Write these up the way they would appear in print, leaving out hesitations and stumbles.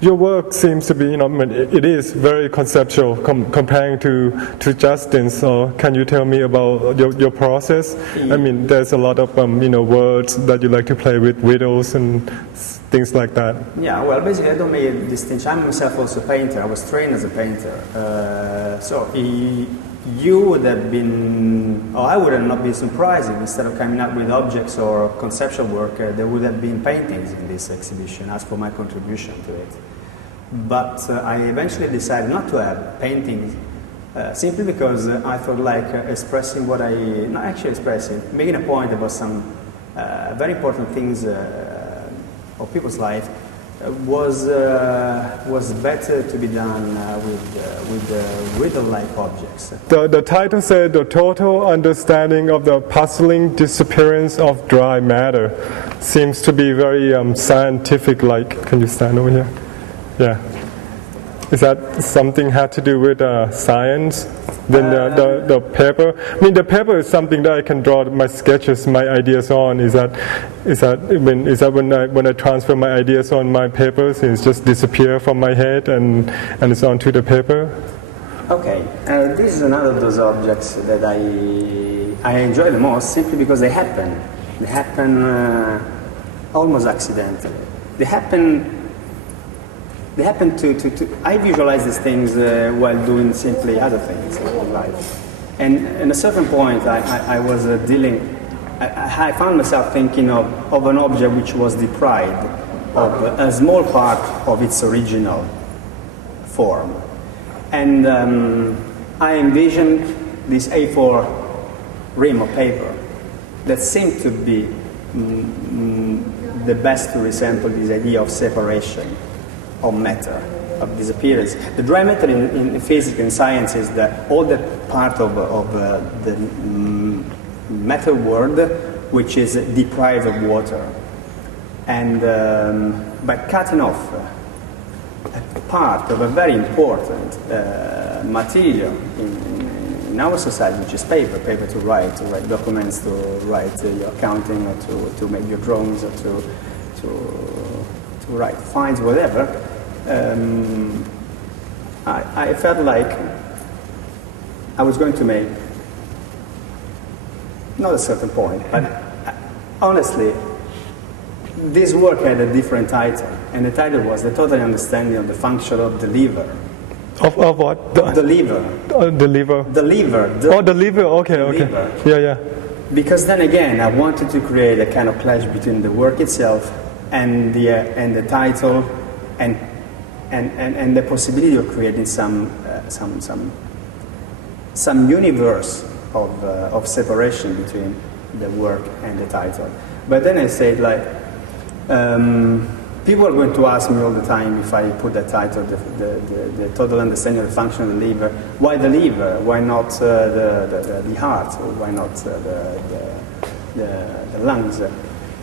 Your work seems to be, I mean, it is very conceptual comparing to Justin's. So can you tell me about your process? I mean, there's a lot of words that you like to play with, riddles and things like that. Yeah, well, basically I don't make a distinction. I'm myself also a painter. I was trained as a painter. So you would have been, or I would have not been surprised if instead of coming up with objects or conceptual work, there would have been paintings in this exhibition as for my contribution to it. But I eventually decided not to have paintings simply because I thought like expressing what not actually expressing, making a point about some very important things of people's life was better to be done with riddle-like objects. The title said the total understanding of the puzzling disappearance of dry matter. Seems to be very scientific-like. Can you stand over here? Yeah. Is that something had to do with science? Then the paper. I mean, the paper is something that I can draw my sketches, my ideas on. Is that when I transfer my ideas on my papers, it's just disappear from my head and it's onto the paper? Okay, this is another of those objects that I enjoy the most simply because they happen. They happen almost accidentally. They happen to I visualize these things while doing simply other things in life. And at a certain point, I was I found myself thinking of an object which was deprived of a small part of its original form. And I envisioned this A4 rim of paper that seemed to be the best to resemble this idea of separation of matter, of disappearance. The dry matter in physics and science is that all the part of the matter world which is deprived of water. And by cutting off a part of a very important material in our society, which is paper to write documents, to write your accounting, or to make your drawings, or to write fines, whatever, I felt like I was going to make, not a certain point, but honestly, this work had a different title, and the title was The Total Understanding of the Function of the Liver. Of what? The liver. The liver. The liver. The liver, okay. Liver. Yeah. Because then again, I wanted to create a kind of clash between the work itself and the title, and the possibility of creating some universe of separation between the work and the title. But then I said, like, people are going to ask me all the time if I put the title, the total understanding of the function of the liver. Why the liver? Why not the heart? Or why not the lungs?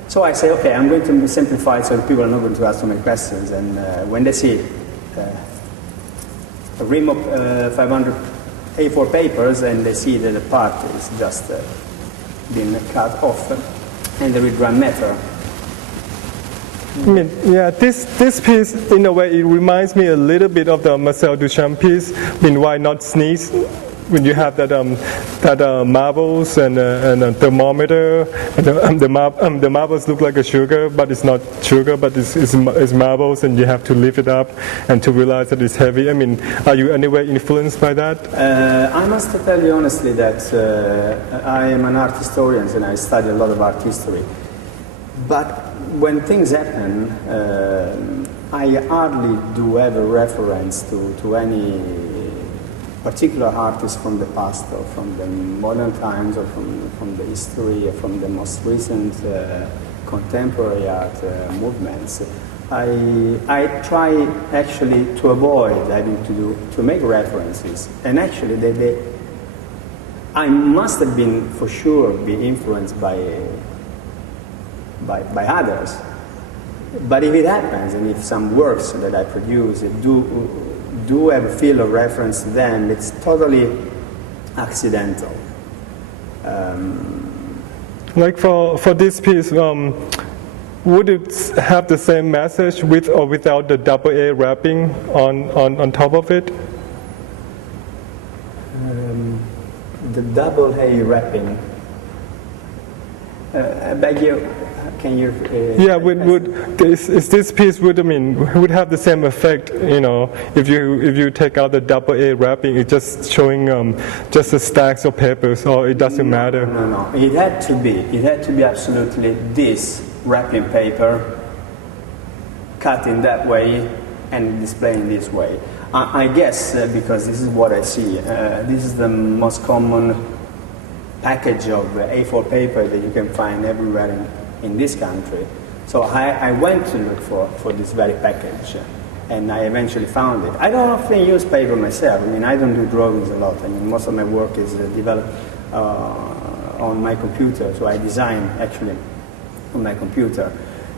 So I say, okay, I'm going to simplify it so that people are not going to ask so many questions. And when they see a rim of 500 A4 papers and they see that the part is just been cut off and there is dry matter. I mean, yeah, this piece, in a way, it reminds me a little bit of the Marcel Duchamp piece. I mean, why not sneeze? When you have that marbles and a thermometer, and the marbles look like a sugar, but it's not sugar, but it's marbles, and you have to lift it up and to realize that it's heavy. I mean, are you anyway influenced by that? I must tell you honestly that I am an art historian and I study a lot of art history. But when things happen, I hardly do have a reference to any particular artist from the past or from the modern times or from the history or from the most recent contemporary art movements. I try actually to avoid having to make references, and actually I must have been for sure be influenced by others. But if it happens, and if some works that I produce do have a feel of reference to them, it's totally accidental. Like for this piece, would it have the same message with or without the double A wrapping on top of it? The double A wrapping. I beg you, can you? Yeah, this piece would have the same effect, if you take out the double A wrapping, it's just showing just the stacks of papers, or it doesn't matter. No. It had to be absolutely this wrapping paper, cut in that way and displayed in this way. I guess because this is what I see. This is the most common package of A4 paper that you can find everywhere in this country. So I went to look for this very package, and I eventually found it. I don't often use paper myself. I don't do drawings a lot. Most of my work is developed on my computer, so I design actually on my computer.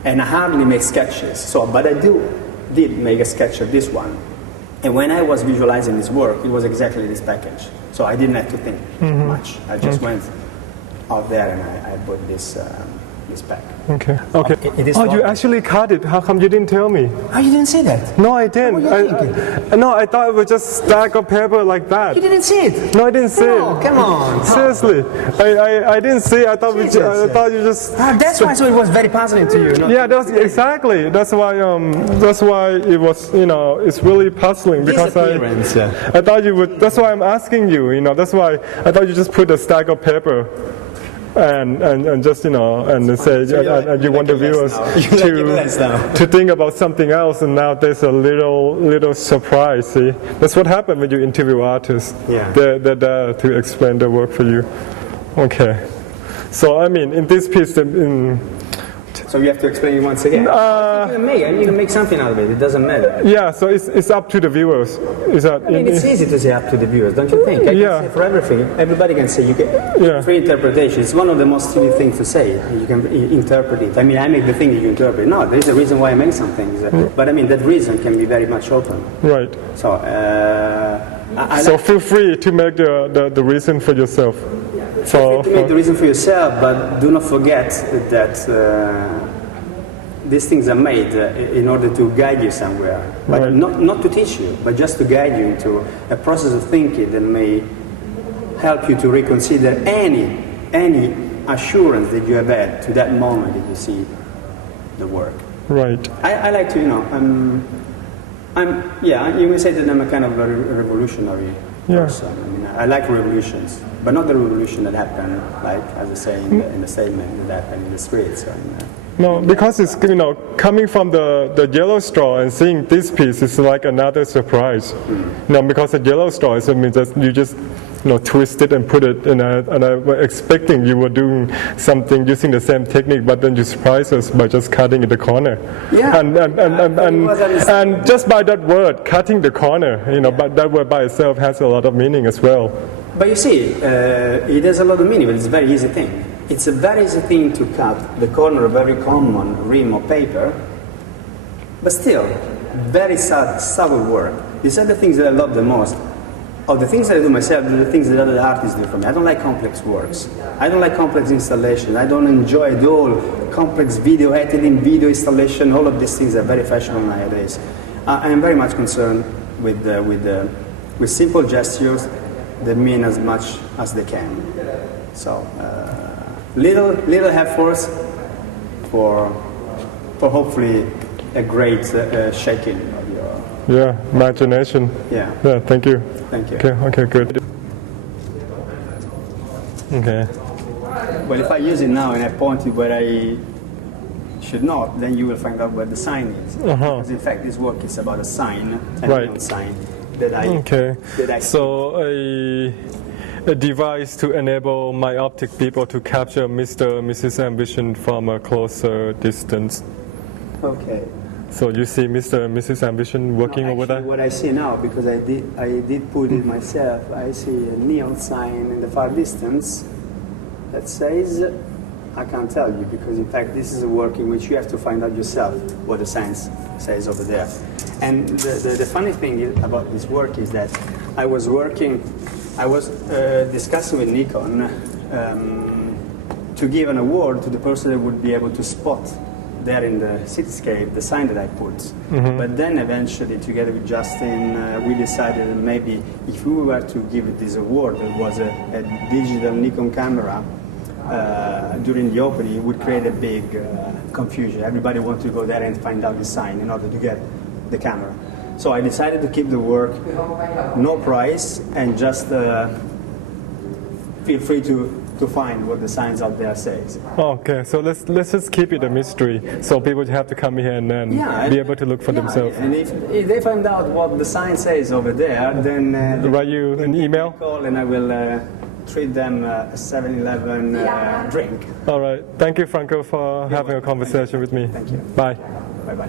And I hardly make sketches, but I did make a sketch of this one. And when I was visualizing this work, it was exactly this package. So I didn't have to think much. I just went out there and I bought this pack. Okay. You actually cut it. How come you didn't tell me? Oh, you didn't see that? No, I didn't. No, I thought it was just stack of paper like that. You didn't see it? No, I didn't see it. Come on. Seriously, I didn't see it. I thought you just. That's why. So it was very puzzling to you. Yeah, exactly. That's why it was. It's really puzzling because I thought you would. That's why I'm asking you. That's why I thought you just put a stack of paper. And just and say and you want the viewers to think about something else, and now there's a little surprise. See, that's what happened when you interview artists. Yeah, they're there to explain the work for you. Okay, so in this piece, so you have to explain it once again. You can make something out of it. It doesn't matter. Yeah, so it's up to the viewers. It's easy to say up to the viewers, don't you think? I can say for everything. Everybody can say. You can free interpretation. It's one of the most silly things to say. You can interpret it. I make the thing that you interpret. No, there is a reason why I make some things. But that reason can be very much open. Right. So feel free to make the reason for yourself. To make the reason for yourself, but do not forget that these things are made in order to guide you somewhere, but not to teach you, but just to guide you into a process of thinking that may help you to reconsider any assurance that you have had to that moment that you see the work. Right. I like to, you may say that I'm a kind of a revolutionary person. I like revolutions, but not the revolution that happened, like as I say in the statement, that happened in the streets. No, because it's coming from the yellow straw and seeing this piece is like another surprise. Because the yellow straw means that you just twist it and put it in and I was expecting you were doing something using the same technique, but then you surprise us by just cutting in the corner. Yeah. And just by that word, cutting the corner, but that word by itself has a lot of meaning as well. But you see, it has a lot of meaning, but it's a very easy thing. It's a very easy thing to cut the corner of every common ream of paper, but still, very subtle work. These are the things that I love the most. Of the things that I do myself, the things that other artists do for me. I don't like complex works. I don't like complex installations. I don't enjoy at all complex video editing, video installation. All of these things are very fashionable nowadays. I am very much concerned with simple gestures that mean as much as they can. So little efforts for hopefully a great shaking of your imagination. Yeah. Thank you. Thank you. Okay, good. Okay. Well, if I use it now and I point it where I should not, then you will find out where the sign is. Because in fact, this work is about a sign, a neon sign that I. So a device to enable myopic people to capture Mr. and Mrs. Ambition from a closer distance. Okay. So you see Mr. and Mrs. Ambition working over there? What I see now, because I did put it myself, I see a neon sign in the far distance that says, I can't tell you, because in fact this is a work in which you have to find out yourself what the sign says over there. And the funny thing about this work is that I was discussing with Nikon to give an award to the person that would be able to spot there in the cityscape the sign that I put. But then eventually, together with Justin, we decided that maybe if we were to give this award, it was a digital Nikon camera, during the opening, it would create a big confusion. Everybody wanted to go there and find out the sign in order to get the camera. So I decided to keep the work, no price, and just feel free to find what the signs out there says. Okay, so let's just keep it a mystery, so people have to come here and then be able to look for themselves. And if they find out what the sign says over there, then write you an email. Call and I will treat them a 7-Eleven drink. All right, thank you, Franco, for having a conversation with me. Thank you. Bye. Bye bye.